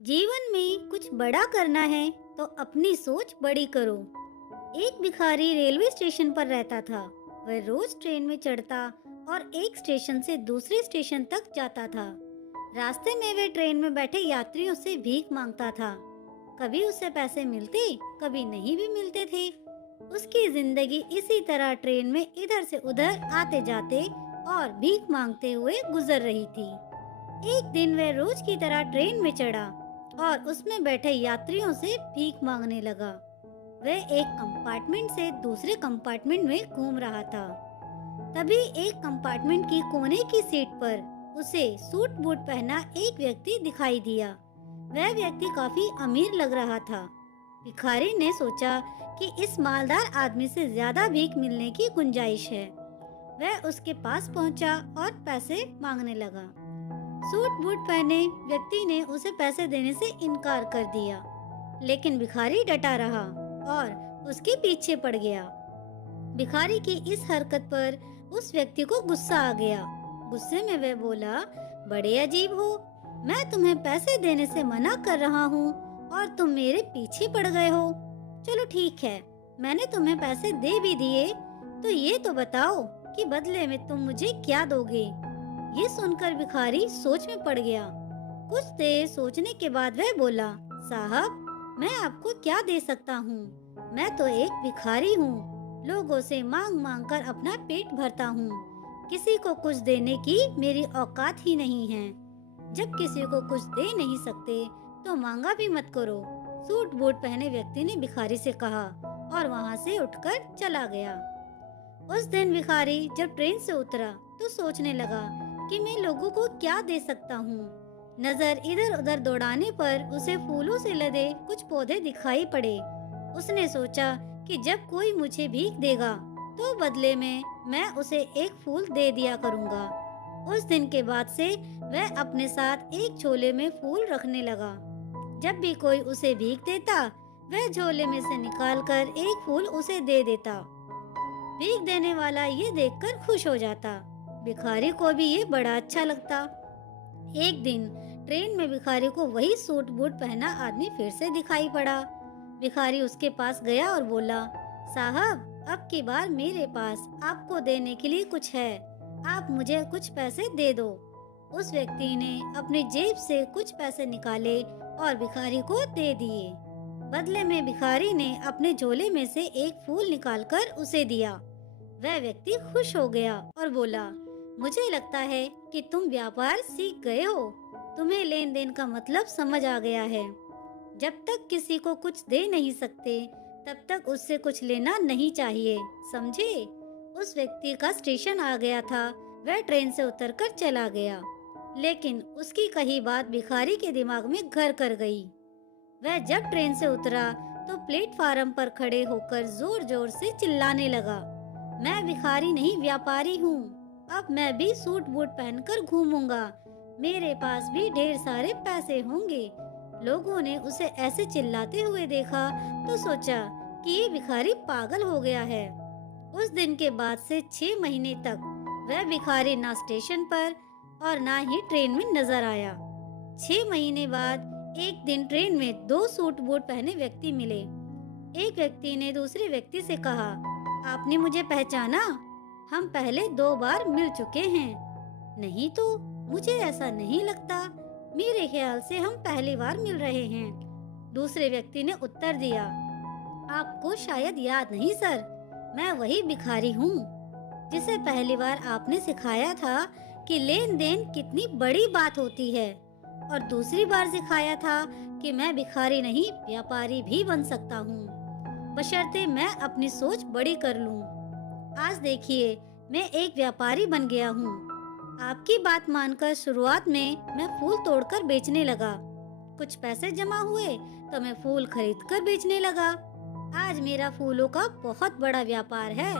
जीवन में कुछ बड़ा करना है तो अपनी सोच बड़ी करो। एक भिखारी रेलवे स्टेशन पर रहता था। वह रोज ट्रेन में चढ़ता और एक स्टेशन से दूसरे स्टेशन तक जाता था। रास्ते में वह ट्रेन में बैठे यात्रियों से भीख मांगता था। कभी उसे पैसे मिलते, कभी नहीं भी मिलते थे। उसकी जिंदगी इसी तरह ट्रेन में इधर से उधर आते जाते और भीख मांगते हुए गुजर रही थी। एक दिन वह रोज की तरह ट्रेन में चढ़ा और उसमें बैठे यात्रियों से भीख मांगने लगा। वह एक कंपार्टमेंट से दूसरे कंपार्टमेंट में घूम रहा था। तभी एक कंपार्टमेंट की कोने की सीट पर उसे सूट बूट पहना एक व्यक्ति दिखाई दिया। वह व्यक्ति काफी अमीर लग रहा था। भिखारी ने सोचा कि इस मालदार आदमी से ज्यादा भीख मिलने की गुंजाइश है। वह उसके पास पहुंचा और पैसे मांगने लगा। सूट बूट पहने व्यक्ति ने उसे पैसे देने से इनकार कर दिया, लेकिन भिखारी डटा रहा और उसके पीछे पड़ गया। भिखारी की इस हरकत पर उस व्यक्ति को गुस्सा आ गया। गुस्से में वह बोला, बड़े अजीब हो, मैं तुम्हें पैसे देने से मना कर रहा हूँ और तुम मेरे पीछे पड़ गए हो। चलो ठीक है, मैंने तुम्हें पैसे दे भी दिए, तो ये तो बताओ कि बदले में तुम मुझे क्या दोगे। ये सुनकर भिखारी सोच में पड़ गया। कुछ देर सोचने के बाद वह बोला, साहब, मैं आपको क्या दे सकता हूँ? मैं तो एक भिखारी हूँ। लोगों से मांग मांग कर अपना पेट भरता हूँ। किसी को कुछ देने की मेरी औकात ही नहीं है। जब किसी को कुछ दे नहीं सकते तो मांगा भी मत करो। सूट बूट पहने व्यक्ति ने भिखारी से कहा और वहाँ से उठकर चला गया। उस दिन भिखारी जब ट्रेन से उतरा तो सोचने लगा कि मैं लोगों को क्या दे सकता हूँ। नजर इधर उधर दौड़ाने पर उसे फूलों से लदे कुछ पौधे दिखाई पड़े। उसने सोचा कि जब कोई मुझे भीख देगा तो बदले में मैं उसे एक फूल दे दिया करूँगा। उस दिन के बाद से वह अपने साथ एक झोले में फूल रखने लगा। जब भी कोई उसे भीख देता, वह झोले में से निकालकर एक फूल उसे दे देता। भीख देने वाला ये देखकर खुश हो जाता। भिखारी को भी ये बड़ा अच्छा लगता। एक दिन ट्रेन में भिखारी को वही सूट बूट पहना आदमी फिर से दिखाई पड़ा। भिखारी उसके पास गया और बोला, साहब, अब की बार मेरे पास आपको देने के लिए कुछ है। आप मुझे कुछ पैसे दे दो। उस व्यक्ति ने अपनी जेब से कुछ पैसे निकाले और भिखारी को दे दिए। बदले में भिखारी ने अपने झोले में से एक फूल निकालकर उसे दिया। वह व्यक्ति खुश हो गया और बोला, मुझे लगता है कि तुम व्यापार सीख गए हो। तुम्हें लेन देन का मतलब समझ आ गया है। जब तक किसी को कुछ दे नहीं सकते, तब तक उससे कुछ लेना नहीं चाहिए, समझे? उस व्यक्ति का स्टेशन आ गया था। वह ट्रेन से उतरकर चला गया, लेकिन उसकी कही बात भिखारी के दिमाग में घर कर गई। वह जब ट्रेन से उतरा तो प्लेटफार्म पर खड़े होकर जोर जोर से चिल्लाने लगा, मैं भिखारी नहीं, व्यापारी हूँ। अब मैं भी सूट बूट पहनकर घूमूंगा। मेरे पास भी ढेर सारे पैसे होंगे। लोगों ने उसे ऐसे चिल्लाते हुए देखा तो सोचा कि ये भिखारी पागल हो गया है। उस दिन के बाद से 6 महीने तक वह भिखारी ना स्टेशन पर और ना ही ट्रेन में नजर आया। 6 महीने बाद एक दिन ट्रेन में 2 सूट बूट पहने व्यक्ति मिले। एक व्यक्ति ने दूसरे व्यक्ति से कहा, आपने मुझे पहचाना? हम पहले 2 बार मिल चुके हैं। नहीं तो, मुझे ऐसा नहीं लगता। मेरे ख्याल से हम पहली बार मिल रहे हैं। दूसरे व्यक्ति ने उत्तर दिया, आपको शायद याद नहीं सर, मैं वही भिखारी हूँ जिसे पहली बार आपने सिखाया था कि लेन देन कितनी बड़ी बात होती है, और दूसरी बार सिखाया था कि मैं भिखारी नहीं, व्यापारी भी बन सकता हूँ, बशर्ते मैं अपनी सोच बड़ी कर लूँ। आज देखिए, मैं एक व्यापारी बन गया हूँ। आपकी बात मानकर शुरुआत में मैं फूल तोड़कर बेचने लगा। कुछ पैसे जमा हुए तो मैं फूल खरीदकर बेचने लगा। आज मेरा फूलों का बहुत बड़ा व्यापार है।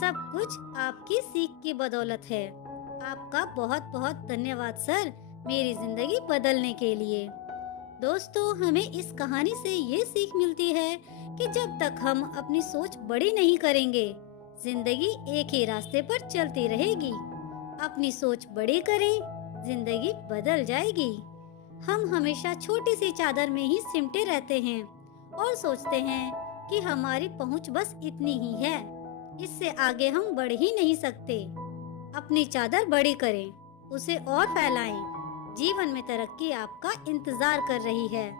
सब कुछ आपकी सीख की बदौलत है। आपका बहुत बहुत धन्यवाद सर, मेरी जिंदगी बदलने के लिए। दोस्तों, हमें इस कहानी से ये सीख मिलती है कि जब तक हम अपनी सोच बड़ी नहीं करेंगे, जिंदगी एक ही रास्ते पर चलती रहेगी। अपनी सोच बड़ी करें, जिंदगी बदल जाएगी। हम हमेशा छोटी सी चादर में ही सिमटे रहते हैं और सोचते हैं कि हमारी पहुंच बस इतनी ही है, इससे आगे हम बढ़ ही नहीं सकते। अपनी चादर बड़ी करें, उसे और फैलाएं। जीवन में तरक्की आपका इंतजार कर रही है।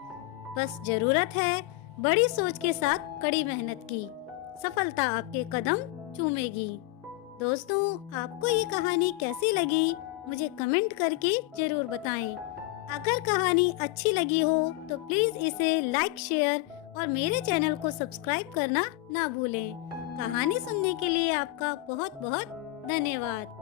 बस जरूरत है बड़ी सोच के साथ कड़ी मेहनत की। सफलता आपके कदम चूमेगी। दोस्तों, आपको ये कहानी कैसी लगी मुझे कमेंट करके जरूर बताएं। अगर कहानी अच्छी लगी हो तो प्लीज इसे लाइक, शेयर और मेरे चैनल को सब्सक्राइब करना ना भूलें। कहानी सुनने के लिए आपका बहुत बहुत धन्यवाद।